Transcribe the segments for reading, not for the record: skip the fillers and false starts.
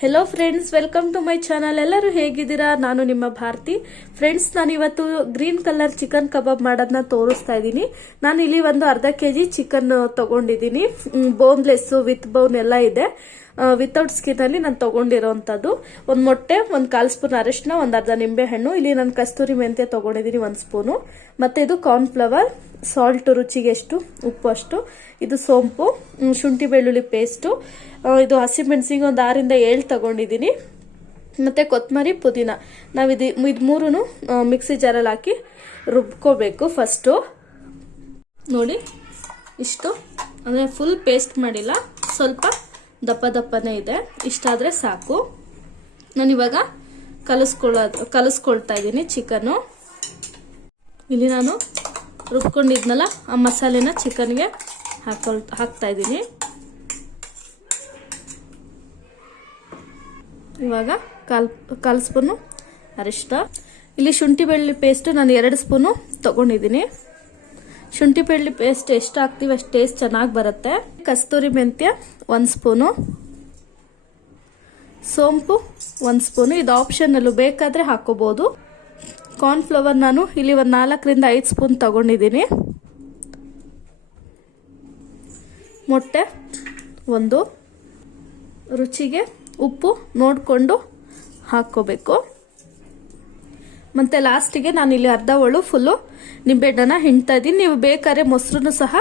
Hello friends, welcome to my channel. ಎಲ್ಲರೂ ಹೇಗಿದ್ದೀರಾ? ನಾನು ನಿಮ್ಮ ಭಾರತಿ. ಫ್ರೆಂಡ್ಸ್, ನಾನು ಇವತ್ತು ಗ್ರೀನ್ ಕಲರ್ ಚಿಕನ್ ಕಬಾಬ್ ಮಾಡೋದನ್ನ ತೋರಿಸ್ತಾ ಇದ್ದೀನಿ. ನಾನು ಇಲ್ಲಿ ಒಂದು ಅರ್ಧ ಕೆಜಿ ಚಿಕನ್ ತಗೊಂಡಿದ್ದೀನಿ. ಬೋನ್ಲೆಸ್ ವಿತ್ ಬೋನ್ ಎಲ್ಲ ಇದೆ. ವಿತೌಟ್ ಸ್ಕಿನ್ ಅಲ್ಲಿ ನಾನು ತಗೊಂಡಿರೋಂಥದ್ದು. ಒಂದು ಮೊಟ್ಟೆ, ಒಂದು 1/4 ಸ್ಪೂನ್ ಅರಿಶಿನ, ಒಂದು ಅರ್ಧ ನಿಂಬೆ ಹಣ್ಣು, ಇಲ್ಲಿ ನಾನು ಕಸ್ತೂರಿ ಮೆಂತ್ಯ ತಗೊಂಡಿದ್ದೀನಿ 1 ಸ್ಪೂನು, ಮತ್ತೆ ಇದು ಕಾರ್ನ್ ಫ್ಲವರ್, ಸಾಲ್ಟ್ ರುಚಿಗೆ ಎಷ್ಟು, ಉಪ್ಪು ಅಷ್ಟು, ಇದು ಸೋಂಪು, ಶುಂಠಿ ಬೆಳ್ಳುಳ್ಳಿ ಪೇಸ್ಟು, ಇದು ಹಸಿಮೆಣಸಿಗೆ ಒಂದು 6 ರಿಂದ 7 ತಗೊಂಡಿದ್ದೀನಿ, ಮತ್ತೆ ಕೊತ್ತಂಬರಿ, ಪುದೀನ. ನಾವು ಇದು ಮೂರೂ ಮಿಕ್ಸಿ ಜಾರಲ್ಲಿ ಹಾಕಿ ರುಬ್ಕೋಬೇಕು. ಫಸ್ಟು ನೋಡಿ, ಇಷ್ಟು ಅಂದರೆ ಫುಲ್ ಪೇಸ್ಟ್ ಮಾಡಿಲ್ಲ, ಸ್ವಲ್ಪ ದಪ್ಪ ದಪ್ಪನೇ ಇದೆ. ಇಷ್ಟಾದರೆ ಸಾಕು. ನಾನಿವಾಗ ಕಲಿಸ್ಕೊಳ್ತಾ ಇದ್ದೀನಿ ಚಿಕನ್ನು. ಇಲ್ಲಿ ನಾನು ರುಬ್ಕೊಂಡಿದ್ನಲ್ಲ ಆ ಮಸಾಲೆನ ಚಿಕನ್ಗೆ ಹಾಕ್ತಾ ಇದ್ದೀನಿ. ಇವಾಗ ಕಾಲ್ ಸ್ಪೂನು ಅರಿಶಿನ. ಇಲ್ಲಿ ಶುಂಠಿ ಬೆಳ್ಳುಳ್ಳಿ ಪೇಸ್ಟ್ ನಾನು 2 ಸ್ಪೂನು ತಗೊಂಡಿದ್ದೀನಿ. ಶುಂಠಿ ಬೆಳ್ಳುಳ್ಳಿ ಪೇಸ್ಟ್ ಎಷ್ಟು ಹಾಕ್ತೀವಿ ಅಷ್ಟು ಟೇಸ್ಟ್ ಚೆನ್ನಾಗಿ ಬರುತ್ತೆ. ಕಸ್ತೂರಿ ಮೆಂತ್ಯ 1 ಸ್ಪೂನು, ಸೋಂಪು 1 ಸ್ಪೂನು, ಇದು ಆಪ್ಷನಲ್ಲು, ಬೇಕಾದರೆ ಹಾಕೋಬಹುದು. ಕಾರ್ನ್ ಫ್ಲವರ್ ನಾನು ಇಲ್ಲಿ ಒಂದು 4 ರಿಂದ 5 ಸ್ಪೂನ್ ತಗೊಂಡಿದ್ದೀನಿ. ಮೊಟ್ಟೆ 1, ರುಚಿಗೆ ಉಪ್ಪು ನೋಡಿಕೊಂಡು ಹಾಕ್ಕೋಬೇಕು. ಮತ್ತು ಲಾಸ್ಟಿಗೆ ನಾನು ಇಲ್ಲಿ ಅರ್ಧ ಒಳ್ಳು ಫುಲ್ಲು ನಿಂಬೆಹಣ್ಣನ್ನು ಹಿಂಡ್ತಾ ಇದ್ದೀನಿ. ನೀವು ಬೇಕಾದ್ರೆ ಮೊಸರನ್ನು ಸಹ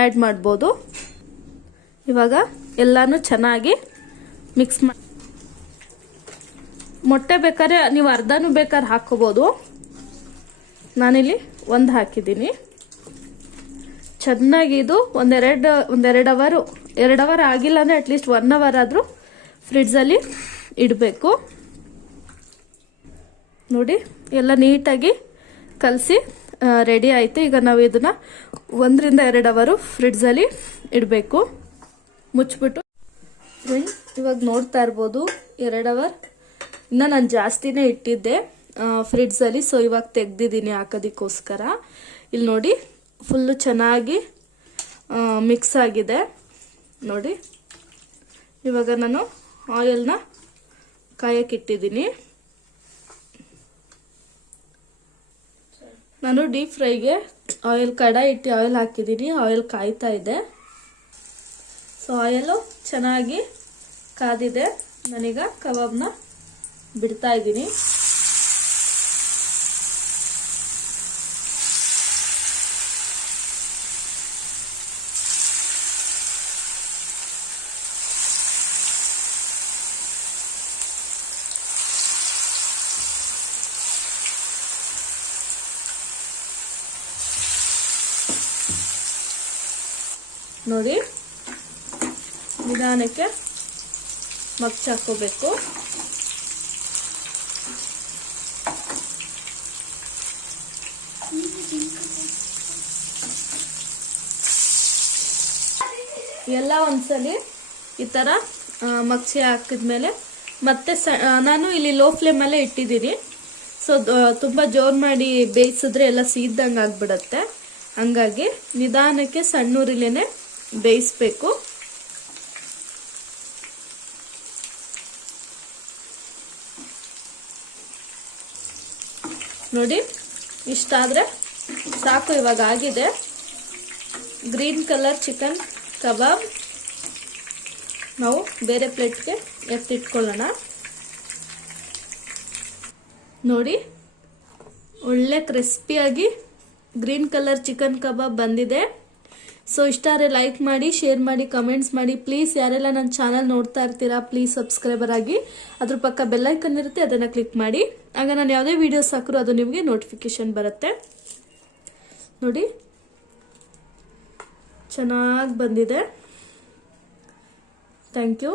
ಆ್ಯಡ್ ಮಾಡ್ಬೋದು. ಇವಾಗ ಎಲ್ಲನೂ ಚೆನ್ನಾಗಿ ಮಿಕ್ಸ್ ಮಾಡಿ, ಮೊಟ್ಟೆ ಬೇಕಾದ್ರೆ ನೀವು ಅರ್ಧನೂ ಬೇಕಾದ್ರೆ ಹಾಕ್ಕೋಬೋದು. ನಾನಿಲ್ಲಿ 1 ಹಾಕಿದ್ದೀನಿ. ಚೆನ್ನಾಗಿ ಇದು ಒಂದೆರಡು ಅವರ್ ಆಗಿಲ್ಲ ಅಂದರೆ ಅಟ್ಲೀಸ್ಟ್ 1 ಅವರ್ ಆದರೂ ಫ್ರಿಡ್ಜಲ್ಲಿ ಇಡಬೇಕು. ನೋಡಿ, ಎಲ್ಲ ನೀಟಾಗಿ ಕಲಸಿ ರೆಡಿ ಆಯಿತು. ಈಗ ನಾವು ಇದನ್ನು 1 ರಿಂದ 2 ಅವರು ಫ್ರಿಡ್ಜಲ್ಲಿ ಇಡಬೇಕು, ಮುಚ್ಚಿಬಿಟ್ಟು. ಫ್ರೆಂಡ್ಸ್, ಇವಾಗ ನೋಡ್ತಾ ಇರ್ಬೋದು 2 ಅವರ್. ಇನ್ನು ನಾನು ಜಾಸ್ತಿನೇ ಇಟ್ಟಿದ್ದೆ ಫ್ರಿಡ್ಜಲ್ಲಿ, ಸೊ ಇವಾಗ ತೆಗ್ದಿದ್ದೀನಿ ಹಾಕೋದಕ್ಕೋಸ್ಕರ. ಇಲ್ಲಿ ನೋಡಿ, ಫುಲ್ಲು ಚೆನ್ನಾಗಿ ಮಿಕ್ಸ್ ಆಗಿದೆ ನೋಡಿ. ಇವಾಗ ನಾನು ಆಯಿಲ್ನ ಕಾಯಕ್ಕಿಟ್ಟಿದ್ದೀನಿ. ನಾನು ಡೀಪ್ ಫ್ರೈಗೆ ಕಡಾಯಿ ಇಟ್ಟು ಆಯಿಲ್ ಹಾಕಿದ್ದೀನಿ. ಆಯಿಲ್ ಕಾಯ್ತಾ ಇದೆ. ಸೊ ಆಯಿಲು ಚೆನ್ನಾಗಿ ಕಾದಿದೆ. ನಾನೀಗ ಕಬಾಬ್ನ ಬಿಡ್ತಾ ಇದ್ದೀನಿ. ನೋಡಿ, ನಿಧಾನಕ್ಕೆ ಮಗ್ಚ್ ಹಾಕೋಬೇಕು. ಎಲ್ಲ ಒಂದ್ಸಲಿ ಈ ಥರ ಮಗ್ಚಿ ಹಾಕಿದ್ಮೇಲೆ ಮತ್ತೆ ನಾನು ಇಲ್ಲಿ ಲೋ ಫ್ಲೇಮಲ್ಲೇ ಇಟ್ಟಿದ್ದೀನಿ. ಸೊ ತುಂಬ ಜೋರು ಮಾಡಿ ಬೇಯಿಸಿದ್ರೆ ಎಲ್ಲ ಸೀದ್ದಂಗೆ ಆಗಿಬಿಡತ್ತೆ. ಹಂಗಾಗಿ ನಿಧಾನಕ್ಕೆ ಸಣ್ಣೂರಿಲೇನೆ ಬೇಯಿಸ್ಬೇಕು. ನೋಡಿ, ಇಷ್ಟಾದರೆ ಸಾಕು. ಇವಾಗ ಆಗಿದೆ ಗ್ರೀನ್ ಕಲರ್ ಚಿಕನ್ ಕಬಾಬ್. ನಾವು ಬೇರೆ ಪ್ಲೇಟ್ಗೆ ಎತ್ತಿಟ್ಕೊಳ್ಳೋಣ. ನೋಡಿ, ಒಳ್ಳೆ ಕ್ರಿಸ್ಪಿಯಾಗಿ ಗ್ರೀನ್ ಕಲರ್ ಚಿಕನ್ ಕಬಾಬ್ ಬಂದಿದೆ. ಸೊ ಇಷ್ಟಾರೆ ಲೈಕ್ ಮಾಡಿ, ಶೇರ್ ಮಾಡಿ, ಕಮೆಂಟ್ಸ್ ಮಾಡಿ. ಪ್ಲೀಸ್ ಯಾರೆಲ್ಲ ನನ್ನ ಚಾನಲ್ ನೋಡ್ತಾ ಇರ್ತೀರಾ, ಪ್ಲೀಸ್ ಸಬ್ಸ್ಕ್ರೈಬರ್ ಆಗಿ. ಅದ್ರ ಪಕ್ಕ ಬೆಲ್ಲೈಕನ್ ಇರುತ್ತೆ, ಅದನ್ನು ಕ್ಲಿಕ್ ಮಾಡಿ. ಆಗ ನಾನು ಯಾವುದೇ ವಿಡಿಯೋಸ್ ಹಾಕಿರೋ ಅದು ನಿಮಗೆ ನೋಟಿಫಿಕೇಶನ್ ಬರುತ್ತೆ. ನೋಡಿ, ಚೆನ್ನಾಗಿ ಬಂದಿದೆ. Thank you.